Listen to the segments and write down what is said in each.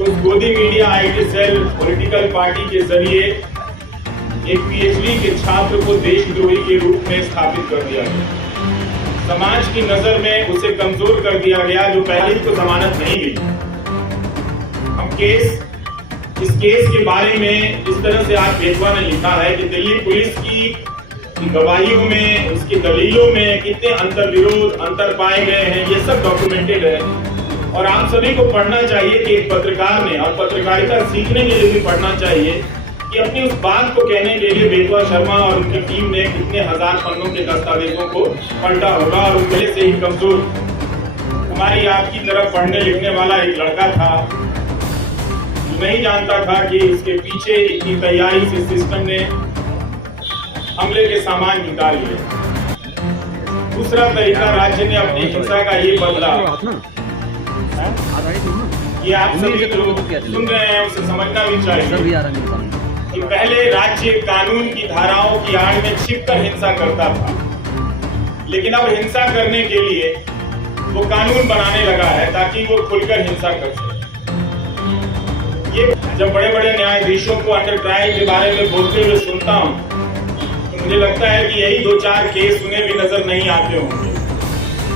तो Godi media IT cell political party के जरिए एक पीएचडी के छात्र को देशद्रोही के रूप में स्थापित कर दिया गया। समाज की नजर में उसे कमजोर कर दिया गया, जो पहले ही तो जमानत नहीं मिली। हम इस केस के बारे में इस तरह से आज बेतवा ने लिखा है कि दिल्ली पुलिस की गवाहियों में, उसकी दलीलों में कितने अंतर पाए गए हैं, ये सब डॉक्यूमेंटेड है। और आप सभी को पढ़ना चाहिए कि एक पत्रकार ने, और पत्रकारिता सीखने के लिए भी पढ़ना चाहिए कि अपनी उस बात को कहने के लिए बेतवा शर्मा और उनकी टीम ने कितने हजार पन्नों के दस्तावेजों को पलटा होगा। और पहले से ही कमजोर, हमारी आपकी तरफ पढ़ने लिखने वाला एक लड़का था, नहीं जानता था कि इसके पीछे इतनी तैयारी से सिस्टम ने हमले के सामान निकाल लिए। दूसरा तरीका, राज्य ने अपनी हिंसा का ये बदला, ये आप सभी लोग सुन रहे हैं उसे समझना भी चाहिए कि पहले राज्य कानून की धाराओं की आड़ में छिपकर हिंसा करता था, लेकिन अब हिंसा करने के लिए वो कानून बनाने लगा है ताकि वो खुलकर हिंसा कर सके। ये जब बड़े बड़े न्यायाधीशों को अंडर ट्रायल के बारे में बोलते हुए सुनता हूँ तो मुझे लगता है कि यही 2-4 केस उन्हें भी नजर नहीं आते होंगे,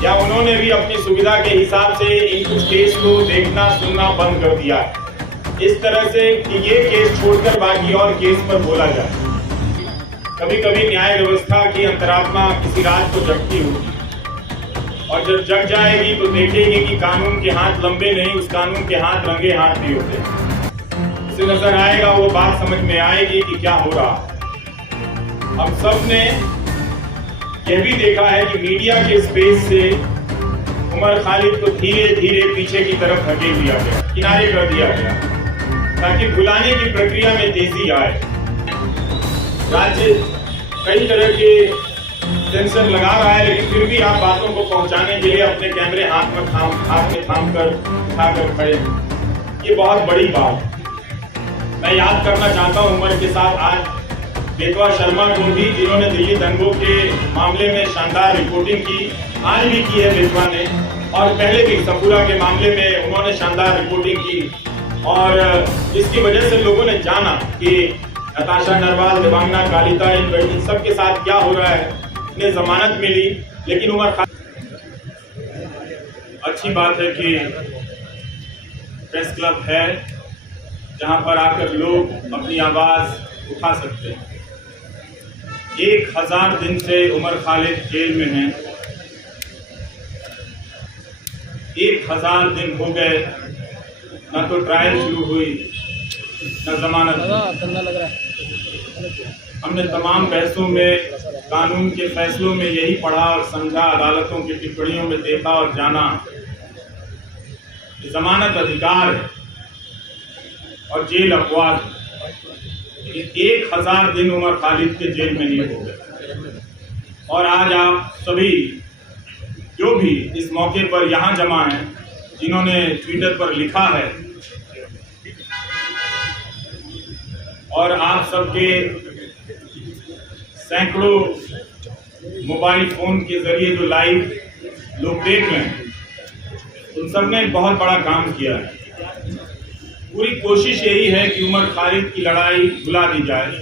या उन्होंने भी अपनी सुविधा के हिसाब से इन कुछ केस को देखना सुनना बंद कर दिया है, इस तरह से कि ये केस छोड़कर बाकी और केस पर बोला जाए। कभी कभी न्याय व्यवस्था की अंतरात्मा किसी रात को जगती होगी, और जब जग जाएगी तो देखेगी कि कानून के हाथ लंबे नहीं, उस कानून के हाथ रंगे हाथ भी होते हैं। उसे नजर आएगा, वो बात समझ में आएगी कि क्या हो रहा। हम सब ने यह भी देखा है कि मीडिया के स्पेस से उमर खालिद को धीरे धीरे पीछे की तरफ धकेल दिया गया, किनारे कर दिया गया, ताकि बुलाने की प्रक्रिया में तेजी आए। राज्य कई तरह के सेंसर लगा रहा है, लेकिन फिर भी आप बातों को पहुंचाने के लिए अपने कैमरे हाथ में थाम कर उठाकर खड़े, ये बहुत बड़ी बात है। मैं याद करना चाहता हूं उमर के साथ आज बेतवा शर्मा को भी, जिन्होंने दिल्ली दंगों के मामले में शानदार रिपोर्टिंग की, आज भी की है बेतवा ने, और पहले भी सपूरा के मामले में उन्होंने शानदार रिपोर्टिंग की। और इसकी वजह से लोगों ने जाना कि नताशा नरवाल, देवांगना कालिता, इन सबके साथ क्या हो रहा है। इन्हें जमानत मिली, लेकिन उमर अच्छी बात है कि प्रेस क्लब है जहां पर आकर लोग अपनी आवाज उठा सकते हैं। 1000 दिन से उमर खालिद जेल में हैं। 1000 दिन हो गए, न तो ट्रायल शुरू हुई न जमानत। हमने तमाम बहसों में, कानून के फैसलों में यही पढ़ा और समझा, अदालतों की टिप्पणियों में देखा और जाना कि जमानत अधिकार है और जेल अपवाद। 1000 दिन उमर खालिद के जेल में नहीं हो गए। और आज आप सभी जो भी इस मौके पर यहाँ जमा हैं, जिन्होंने ट्विटर पर लिखा है, और आप सबके सैकड़ों मोबाइल फोन के जरिए जो लाइव लोग देख रहे हैं, उन सब ने बहुत बड़ा काम किया है। पूरी कोशिश यही है कि उमर खालिद की लड़ाई बुला दी जाए,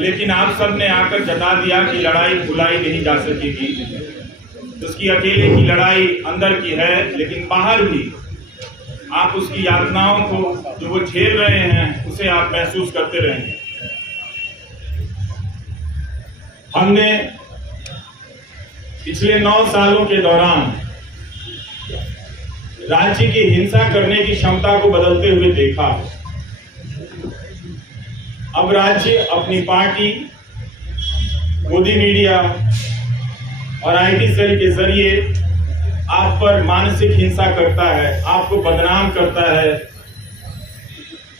लेकिन आप सब ने आकर जता दिया कि लड़ाई बुलाई नहीं जा सकेगी। उसकी अकेले की लड़ाई अंदर की है, लेकिन बाहर भी आप उसकी यातनाओं को जो वो झेल रहे हैं, उसे आप महसूस करते रहेंगे। हमने पिछले 9 सालों के दौरान राज्य की हिंसा करने की क्षमता को बदलते हुए देखा। अब राज्य अपनी पार्टी, गोदी मीडिया और आईटी सेल के जरिए आप पर मानसिक हिंसा करता है, आपको बदनाम करता है।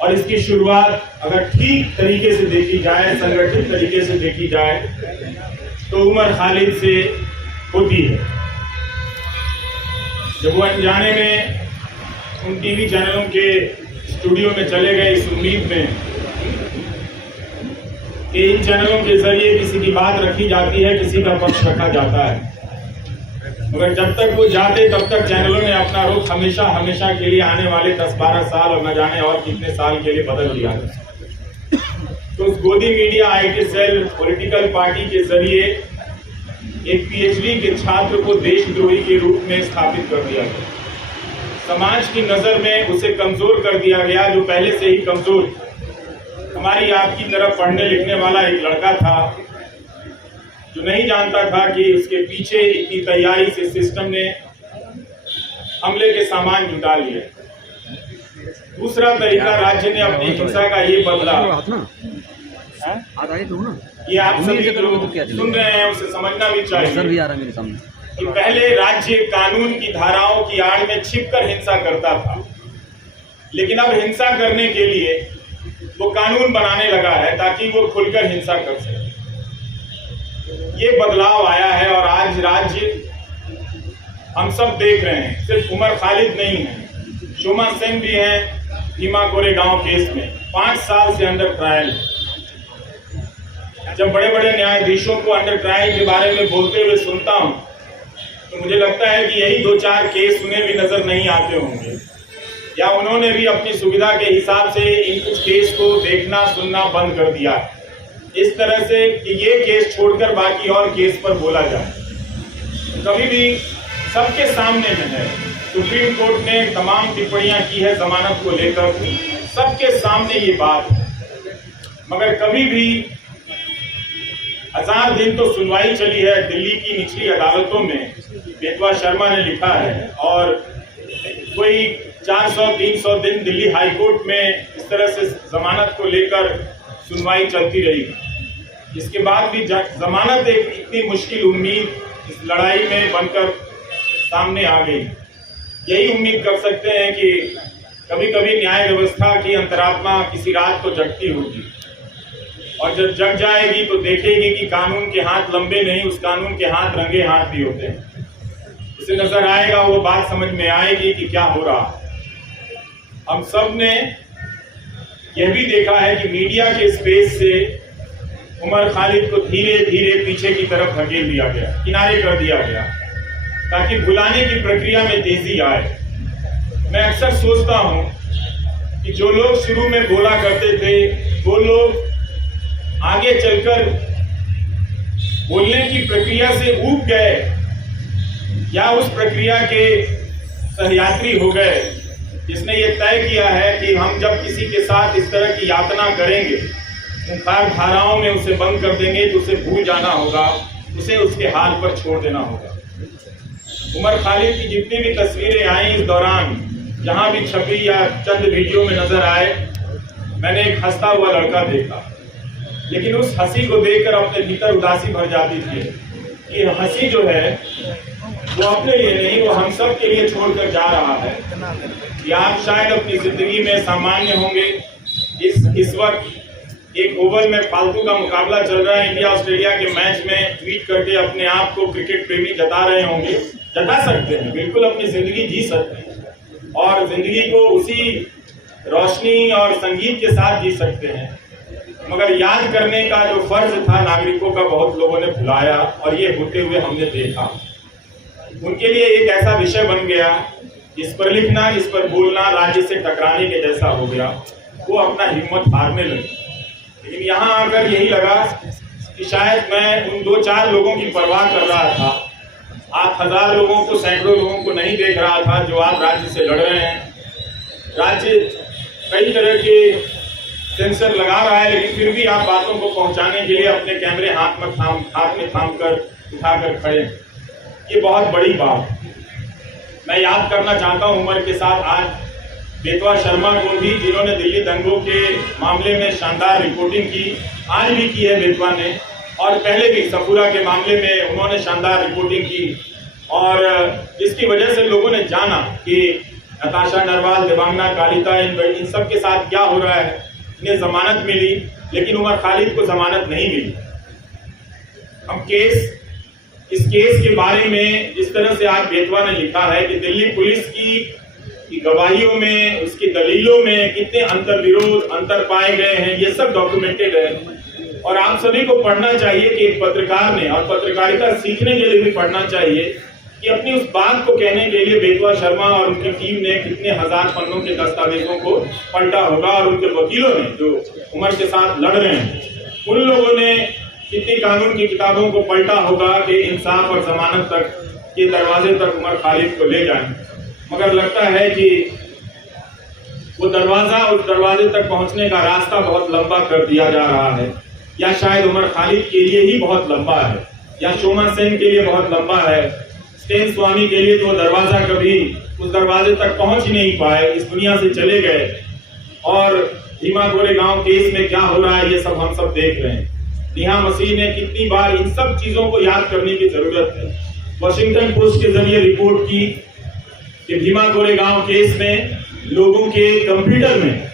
और इसकी शुरुआत अगर ठीक तरीके से देखी जाए, संगठित तरीके से देखी जाए, तो उमर खालिद से होती है। जब वो अनजाने में उन टीवी चैनलों के स्टूडियो में चले गए इस उम्मीद में कि इन चैनलों के जरिए किसी की बात रखी जाती है, किसी का पक्ष रखा जाता है, मगर जब तक वो जाते तब तक चैनलों ने अपना रुख हमेशा हमेशा के लिए आने वाले 10-12 साल और न जाने और कितने साल के लिए बदल दिया। तो उस Godi media IT cell political party के जरिए एक पीएचडी के छात्र को देशद्रोही के रूप में स्थापित कर दिया गया। समाज की नजर में उसे कमजोर कर दिया गया, जो पहले से ही कमजोर। हमारी आपकी तरफ पढ़ने लिखने वाला एक लड़का था जो नहीं जानता था कि उसके पीछे इतनी तैयारी से सिस्टम ने हमले के सामान जुटा लिए। दूसरा तरीका राज्य ने अपनी हिंसा का ये बदला, ये आप सभी लोग सुन रहे हैं, उसे समझना भी चाहिए कि पहले राज्य कानून की धाराओं की आड़ में छिपकर हिंसा करता था, लेकिन अब हिंसा करने के लिए वो कानून बनाने लगा है ताकि वो खुलकर हिंसा कर सके। ये बदलाव आया है और आज राज्य हम सब देख रहे हैं। सिर्फ उमर खालिद नहीं है, शोमा सेन भी हैं भीमा कोरेगांव केस में 5 साल से अंडर ट्रायल। जब बड़े बड़े न्यायाधीशों को अंडर ट्रायल के बारे में बोलते हुए सुनता हूं तो मुझे लगता है कि यही 2-4 केस उन्हें भी नजर नहीं आते होंगे, या उन्होंने भी अपनी सुविधा के हिसाब से इन कुछ केस को देखना सुनना बंद कर दिया है, इस तरह से कि ये केस छोड़कर बाकी और केस पर बोला जाए। कभी भी सबके सामने में है, सुप्रीम कोर्ट ने तमाम टिप्पणियां की है जमानत को लेकर, सबके सामने ये बात है, मगर कभी भी 1000 दिन तो सुनवाई चली है दिल्ली की निचली अदालतों में, बेतवा शर्मा ने लिखा है, और कोई 400-300 दिन दिल्ली हाईकोर्ट में इस तरह से जमानत को लेकर सुनवाई चलती रही। इसके बाद भी जमानत एक इतनी मुश्किल उम्मीद इस लड़ाई में बनकर सामने आ गई। यही उम्मीद कर सकते हैं कि कभी कभी न्याय व्यवस्था की अंतरात्मा किसी रात को जगती होगी, और जब जग जाएगी तो देखेगी कि कानून के हाथ लंबे नहीं, उस कानून के हाथ रंगे हाथ भी होते हैं। उसे नजर आएगा, वो बात समझ में आएगी कि क्या हो रहा है। हम सब ने यह भी देखा है कि मीडिया के स्पेस से उमर खालिद को धीरे धीरे पीछे की तरफ धकेल दिया गया, किनारे कर दिया गया, ताकि बुलाने की प्रक्रिया में तेजी आए। मैं अक्सर सोचता हूं कि जो लोग शुरू में बोला करते थे वो लोग आगे चलकर बोलने की प्रक्रिया से ऊब गए, या उस प्रक्रिया के सहयात्री हो गए, जिसने ये तय किया है कि हम जब किसी के साथ इस तरह की यातना करेंगे, मुखार धाराओं में उसे बंद कर देंगे, तो उसे भूल जाना होगा, उसे उसके हाल पर छोड़ देना होगा। उमर खालिद की जितनी भी तस्वीरें आई इस दौरान, जहां भी छपी या चंद वीडियो में नजर आए, मैंने एक हंसता हुआ लड़का देखा, लेकिन उस हंसी को देखकर अपने भीतर उदासी भर जाती थी कि हंसी जो है वो अपने लिए नहीं, वो हम सब के लिए छोड़कर जा रहा है। कि आप शायद अपनी जिंदगी में सामान्य होंगे, इस वक्त एक ओवर में फालतू का मुकाबला चल रहा है, इंडिया ऑस्ट्रेलिया के मैच में ट्वीट करके अपने आप को क्रिकेट प्रेमी जता रहे होंगे, जता सकते हैं, बिल्कुल अपनी जिंदगी जी सकते हैं, और जिंदगी को उसी रोशनी और संगीत के साथ जी सकते हैं। मगर याद करने का जो फर्ज था नागरिकों का, बहुत लोगों ने भुलाया, और ये होते हुए हमने देखा। उनके लिए एक ऐसा विषय बन गया जिस पर लिखना, जिस पर बोलना राज्य से टकराने के जैसा हो गया, वो अपना हिम्मत हारने लगे। लेकिन यहाँ आकर यही लगा कि शायद मैं उन 2-4 लोगों की परवाह कर रहा था, आप 1000 लोगों को, सैकड़ों लोगों को नहीं देख रहा था जो आप राज्य से लड़ रहे हैं। राज्य कई तरह के सेंसर लगा रहा है, लेकिन फिर भी आप बातों को पहुंचाने के लिए अपने कैमरे हाथ में थाम कर उठाकर खड़े। ये बहुत बड़ी बात। मैं याद करना चाहता हूं उमर के साथ आज बेतवा शर्मा को भी, जिन्होंने दिल्ली दंगों के मामले में शानदार रिपोर्टिंग की, आज भी की है बेतवा ने, और पहले भी सफूरा के मामले में उन्होंने शानदार रिपोर्टिंग की, और जिसकी वजह से लोगों ने जाना कि नताशा नरवाल, देवांगना कालिता, इन सब के साथ क्या हो रहा है। इन्हें जमानत मिली, लेकिन उमर खालिद को जमानत नहीं मिली। हम इस केस के बारे में जिस तरह से आज बेतवा ने लिखा है कि दिल्ली पुलिस की गवाहियों में, उसकी दलीलों में कितने अंतर विरोध, अंतर पाए गए हैं, ये सब डॉक्यूमेंटेड है। और आप सभी को पढ़ना चाहिए कि एक पत्रकार ने, और पत्रकारिता सीखने के लिए भी पढ़ना चाहिए कि अपनी उस बात को कहने के लिए बेतवा शर्मा और उनकी टीम ने कितने हजार पन्नों के दस्तावेजों को पलटा होगा, और उनके वकीलों ने जो उमर के साथ लड़ रहे हैं उन लोगों ने कितनी कानून की किताबों को पलटा होगा कि इंसाफ और जमानत तक के दरवाजे तक उमर खालिद को ले जाएं। मगर लगता है कि वो दरवाजा उस दरवाजे तक पहुंचने का रास्ता बहुत लंबा कर दिया जा रहा है, या शायद उमर खालिद के लिए ही बहुत लंबा है, या शोमा सेन के लिए बहुत लंबा है। स्टेन स्वामी के लिए तो वो दरवाजा कभी उस दरवाजे तक पहुंच ही नहीं पाए, इस दुनिया से चले गए। और भीमा कोरेगांव केस में क्या हो रहा है ये सब हम सब देख रहे हैं। नेहा मसीह ने कितनी बार इन सब चीजों को याद करने की जरूरत है। वॉशिंगटन पोस्ट के जरिए रिपोर्ट की कि भीमा कोरेगांव केस में लोगों के कंप्यूटर में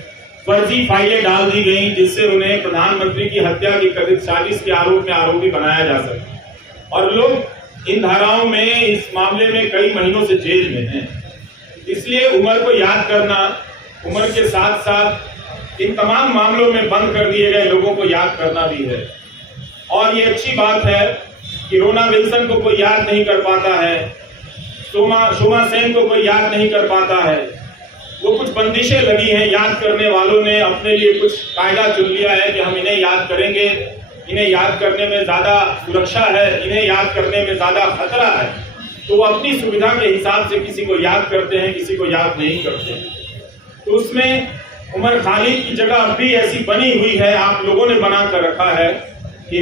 फर्जी फाइलें डाल दी गई, जिससे उन्हें प्रधानमंत्री की हत्या की कथित साजिश के आरोप में आरोपी बनाया जा सके। और लोग इन धाराओं में इस मामले में कई महीनों से जेल में हैं। इसलिए उमर को याद करना, उमर के साथ साथ इन तमाम मामलों में बंद कर दिए गए लोगों को याद करना भी है। और ये अच्छी बात है कि रोना विल्सन को कोई याद नहीं कर पाता है, शोमा सेन को कोई याद नहीं कर पाता है। वो कुछ बंदिशें लगी हैं, याद करने वालों ने अपने लिए कुछ कायदा चुन लिया है कि हम इन्हें याद करेंगे, इन्हें याद करने में ज्यादा सुरक्षा है, इन्हें याद करने में ज्यादा खतरा है, तो वो अपनी सुविधा के हिसाब से किसी को याद करते हैं, किसी को याद नहीं करते हैं। तो उसमें उमर खालिद की जगह अब भी ऐसी बनी हुई है, आप लोगों ने बना कर रखा है कि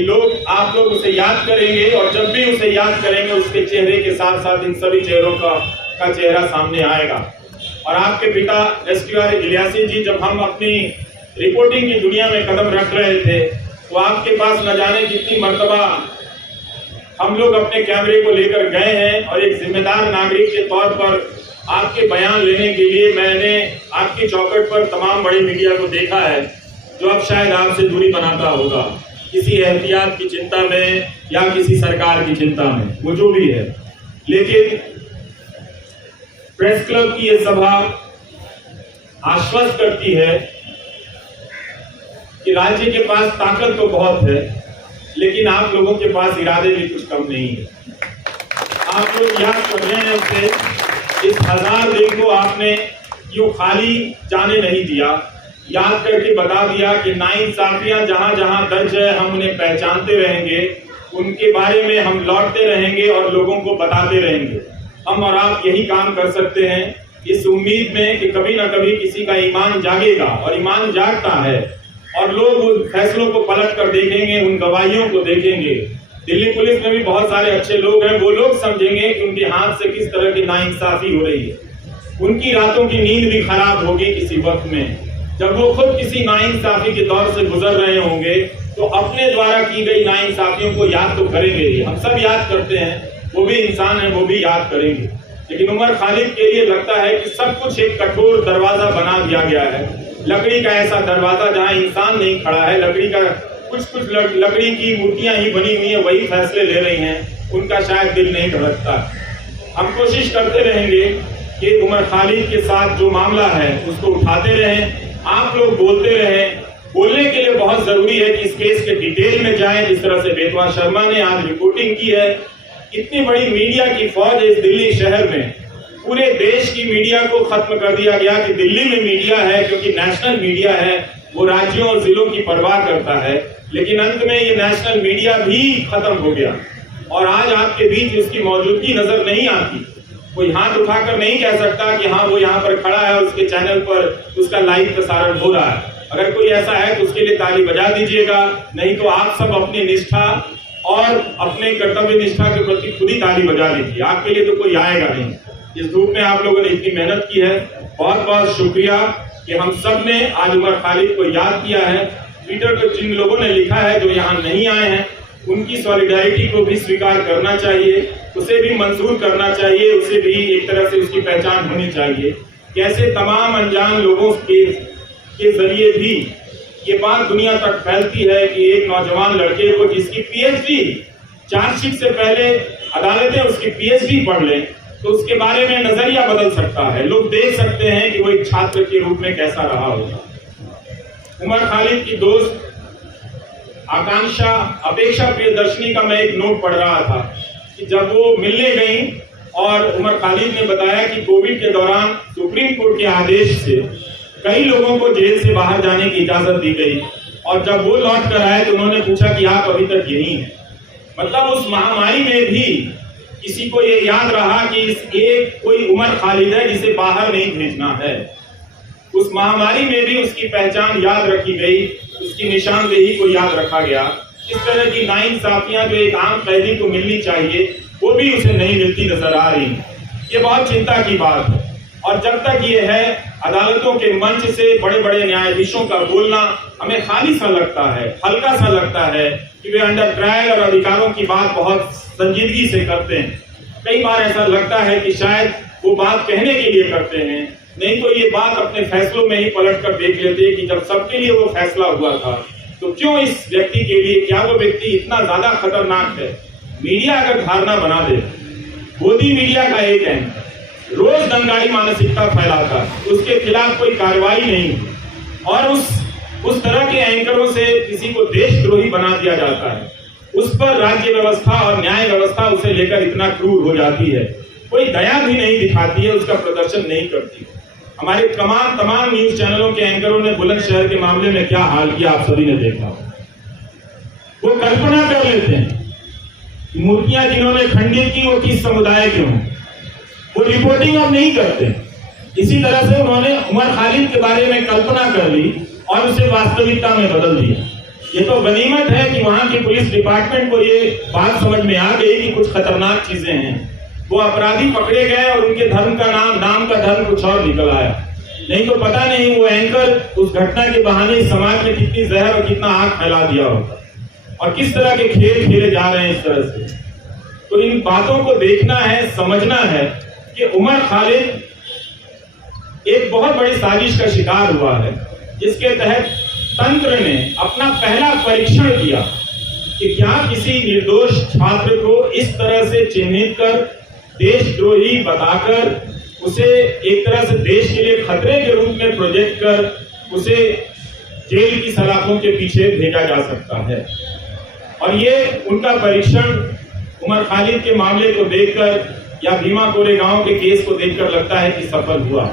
आप लोग उसे याद करेंगे, और जब भी उसे याद करेंगे उसके चेहरे के साथ साथ इन सभी चेहरों का चेहरा सामने आएगा। और आपके पिता SQR इलियासी जी, जब हम अपनी रिपोर्टिंग की दुनिया में कदम रख रहे थे तो आपके पास न जाने कितनी मर्तबा हम लोग अपने कैमरे को लेकर गए हैं, और एक जिम्मेदार नागरिक के तौर पर आपके बयान लेने के लिए मैंने आपकी चौखट पर तमाम बड़ी मीडिया को देखा है, जो अब शायद आपसे दूरी बनाता होगा, किसी एहतियात की चिंता में या किसी सरकार की चिंता में, वो जो भी है। लेकिन प्रेस क्लब की ये सभा आश्वस्त करती है कि राज्य के पास ताकत तो बहुत है, लेकिन आप लोगों के पास इरादे भी कुछ कम नहीं है। आप लोग याद कर रहे हैं उसे, इस 1000 दिन को आपने यूं खाली जाने नहीं दिया, याद करके बता दिया कि नाइंसाफियां जहां जहां दर्ज है हम उन्हें पहचानते रहेंगे, उनके बारे में हम लौटते रहेंगे और लोगों को बताते रहेंगे। हम और आप यही काम कर सकते हैं, इस उम्मीद में कि कभी ना कभी किसी का ईमान जागेगा, और ईमान जागता है, और लोग उन फैसलों को पलट कर देखेंगे, उन गवाहियों को देखेंगे। दिल्ली पुलिस में भी बहुत सारे अच्छे लोग हैं, वो लोग समझेंगे कि उनके हाथ से किस तरह की नाइंसाफी हो रही है। उनकी रातों की नींद भी खराब होगी किसी वक्त में, जब वो खुद किसी नाइंसाफी के दौर से गुजर रहे होंगे, तो अपने द्वारा की गई नाइंसाफियों को याद तो करेंगे ही। हम सब याद करते हैं, वो भी इंसान है, वो भी याद करेंगे। लेकिन उमर खालिद के लिए लगता है कि सब कुछ एक कठोर दरवाजा बना दिया गया है, लकड़ी का ऐसा दरवाजा जहां इंसान नहीं खड़ा है, लकड़ी का कुछ लकड़ी की मूर्तियां ही बनी हुई है, वही फैसले ले रही हैं, उनका शायद दिल नहीं धड़कता। हम कोशिश करते रहेंगे कि उमर खालिद के साथ जो मामला है उसको उठाते रहें, आप लोग बोलते रहें। बोलने के लिए बहुत जरूरी है कि इस केस के डिटेल में जाएं, जिस तरह से बेतवा शर्मा ने आज रिपोर्टिंग की है। इतनी बड़ी मीडिया की फौज है इस दिल्ली शहर में, पूरे देश की मीडिया को खत्म कर दिया गया कि दिल्ली में मीडिया है, क्योंकि नेशनल मीडिया है, वो राज्यों और जिलों की परवाह करता है। लेकिन अंत में ये नेशनल मीडिया भी खत्म हो गया, और आज आपके बीच उसकी मौजूदगी नजर नहीं आती। कोई हाथ उठाकर नहीं कह सकता कि हाँ वो यहाँ पर खड़ा है, उसके चैनल पर उसका लाइव प्रसारण हो रहा है। अगर कोई ऐसा है तो उसके लिए ताली बजा दीजिएगा, नहीं तो आप सब अपनी निष्ठा और अपने कर्तव्य निष्ठा के प्रति खुद ही ताली बजा लीजिए, आपके लिए तो कोई आएगा नहीं। इस धूप में आप लोगों ने इतनी मेहनत की है, बहुत बहुत शुक्रिया कि हम सब ने आज उमर खालिद को याद किया है। ट्विटर पर जिन लोगों ने लिखा है जो यहाँ नहीं आए हैं, उनकी सॉलिडारिटी को भी स्वीकार करना चाहिए, उसे भी मंजूर करना चाहिए, उसे भी एक तरह से उसकी पहचान होनी चाहिए। कैसे तमाम अनजान लोगों के जरिए भी ये बात दुनिया तक फैलती है कि एक नौजवान लड़के को जिसकी PhD, चार्जशीट से पहले अदालतें उसकी PhD पढ़ लें तो उसके बारे में नजरिया बदल सकता है, लोग देख सकते हैं कि वो एक छात्र के रूप में कैसा रहा होगा। उमर खालिद की दोस्त आकांक्षा अपेक्षा प्रियदर्शनी का मैं एक नोट पढ़ रहा था कि जब वो मिलने गई और उमर खालिद ने बताया कि कोविड के दौरान सुप्रीम कोर्ट के आदेश से कई लोगों को जेल से बाहर जाने की इजाजत दी गई, और जब वो लौट कर आए तो उन्होंने पूछा कि आप अभी तक यहीं हैं। मतलब उस महामारी में भी किसी को ये याद रहा कि इस एक कोई उमर खालिद है जिसे बाहर नहीं भेजना है। उस महामारी में भी उसकी पहचान याद रखी गई, उसकी निशानदेही को याद रखा गया। इस तरह की नाइंसाफियां जो एक आम कैदी को मिलनी चाहिए वो भी उसे नहीं मिलती नजर आ रही। ये बहुत चिंता की बात है, और जब तक ये है अदालतों के मंच से बड़े बड़े न्यायाधीशों का बोलना हमें खाली सा लगता है, हल्का सा लगता है कि वे अंडर ट्रायल और अधिकारों की बात बहुत संजीदगी से करते हैं। कई बार ऐसा लगता है कि शायद वो बात कहने के लिए करते हैं, नहीं तो ये बात अपने फैसलों में ही पलट कर देख लेते कि जब सबके लिए वो फैसला हुआ था तो क्यों इस व्यक्ति के लिए, क्या वो व्यक्ति इतना ज्यादा खतरनाक है। मीडिया अगर धारणा बना दे, मोदी मीडिया का एक एंकर रोज दंगाई मानसिकता फैलाता, उसके खिलाफ कोई कार्रवाई नहीं, और उस तरह के एंकरों से किसी को देशद्रोही बना दिया जाता है, उस पर राज्य व्यवस्था और न्याय व्यवस्था उसे लेकर इतना क्रूर हो जाती है, कोई दया भी नहीं दिखाती है, उसका प्रदर्शन नहीं करती। हमारे तमाम न्यूज चैनलों के एंकरों ने बुलंदशहर के मामले में क्या हाल किया आप सभी ने देखा। वो कल्पना कर लेते हैं मूर्तियां जिन्होंने खंडित की वो किस समुदाय के हों, वो रिपोर्टिंग अब नहीं करते। इसी तरह से उन्होंने उमर खालिद के बारे में कल्पना कर ली और उसे वास्तविकता में बदल दिया। ये तो गनीमत है कि वहां की पुलिस डिपार्टमेंट को ये बात समझ में आ गई कि कुछ खतरनाक चीजें हैं। वो अपराधी पकड़े गए और उनके धर्म का नाम का धर्म कुछ और निकल आया। नहीं तो पता नहीं वो एंकर उस घटना के बहाने समाज में कितनी जहर और कितना आग फैला दिया होगा, और किस तरह के खेल खेले जा रहे हैं इस तरह से। तो इन बातों को देखना है, समझना है कि उमर खालिद एक बहुत बड़ी साजिश का शिकार हुआ है, जिसके तहत तंत्र ने अपना पहला परीक्षण किया कि क्या किसी निर्दोष छात्र को इस तरह से चिन्हित कर, देशद्रोही बताकर, उसे एक तरह से देश के लिए खतरे के रूप में प्रोजेक्ट कर उसे जेल की सलाखों के पीछे भेजा जा सकता है। और ये उनका परीक्षण उमर खालिद के मामले को देखकर या भीमा कोरेगांव के केस को देखकर लगता है कि सफल हुआ।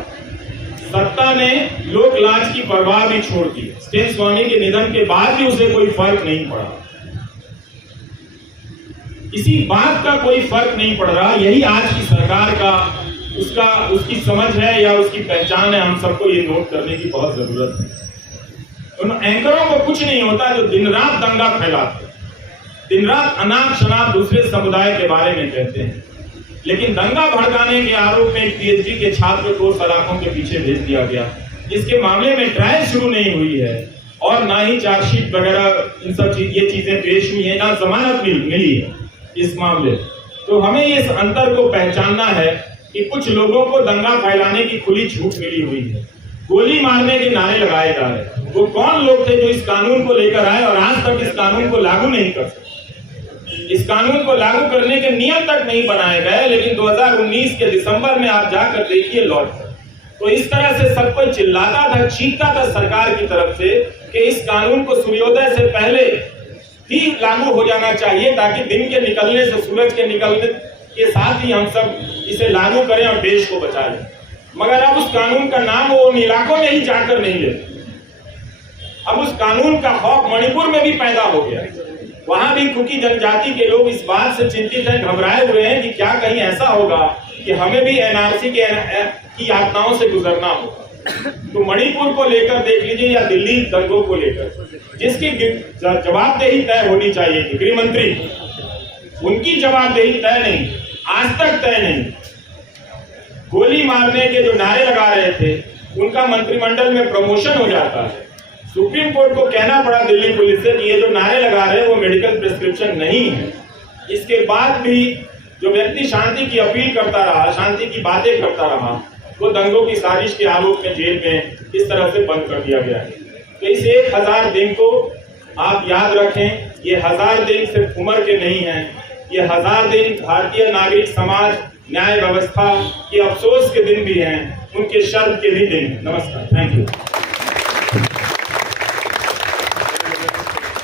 सत्ता ने लोक लाज की परवाह भी छोड़ दी। स्टेन स्वामी के निधन के बाद भी उसे कोई फर्क नहीं पड़ा, किसी बात का कोई फर्क नहीं पड़ रहा। यही आज की सरकार का उसकी समझ है या उसकी पहचान है। हम सबको ये नोट करने की बहुत जरूरत है। उन एंकरों को कुछ नहीं होता जो दिन रात दंगा फैलाते, दिन रात अनाप शनाप दूसरे समुदाय के बारे में कहते हैं, लेकिन दंगा भड़काने के आरोप में एक पीएचडी के छात्र को सलाखों के पीछे भेज दिया गया, जिसके मामले में ट्रायल शुरू नहीं हुई है और ना ही चार्जशीट वगैरह इन सब ये चीजें पेश हुई है, ना जमानत मिली है इस मामले। तो हमें इस अंतर को पहचानना है कि कुछ लोगों को दंगा फैलाने की खुली छूट मिली हुई है, गोली मारने के नारे लगाए जा रहे। वो कौन लोग थे जो इस कानून को लेकर आए और आज तक इस कानून को लागू नहीं कर सके। इस कानून को लागू करने के नियम तक नहीं बनाए गए, लेकिन 2019 के दिसंबर में आप जाकर देखिए लौट कर, तो इस तरह से सब कोई चिल्लाता था, चीखता था सरकार की तरफ से कि इस कानून को सूर्योदय से पहले ही लागू हो जाना चाहिए, ताकि दिन के निकलने से, सूरज के निकलने के साथ ही हम सब इसे लागू करें और देश को बचाएं। मगर अब उस कानून का नाम वो उन इलाकों में ही जाकर नहीं लेते। अब उस कानून का खौफ मणिपुर में भी पैदा हो गया। वहां भी कुकी जनजाति के लोग इस बात से चिंतित हैं, घबराए हुए हैं कि क्या कहीं ऐसा होगा कि हमें भी एनआरसी की यातनाओं से गुजरना होगा। तो मणिपुर को लेकर देख लीजिए या दिल्ली दंगों को लेकर, जिसकी जवाबदेही तय होनी चाहिए थी, गृह मंत्री, उनकी जवाबदेही तय नहीं, आज तक तय नहीं। गोली मारने के जो नारे लगा रहे थे उनका मंत्रिमंडल में प्रमोशन हो जाता है। सुप्रीम कोर्ट को कहना पड़ा दिल्ली पुलिस से कि ये जो नारे लगा रहे हैं वो मेडिकल प्रिस्क्रिप्शन नहीं है। इसके बाद भी जो व्यक्ति शांति की अपील करता रहा, शांति की बातें करता रहा, वो दंगों की साजिश के आरोप में जेल में इस तरह से बंद कर दिया गया है। तो इस 1000 दिन को आप याद रखें। ये 1000 दिन सिर्फ उम्र के नहीं हैं, ये 1000 दिन भारतीय नागरिक समाज, न्याय व्यवस्था के अफसोस के दिन भी हैं, उनके शर्म के भी दिन। नमस्कार, थैंक यू।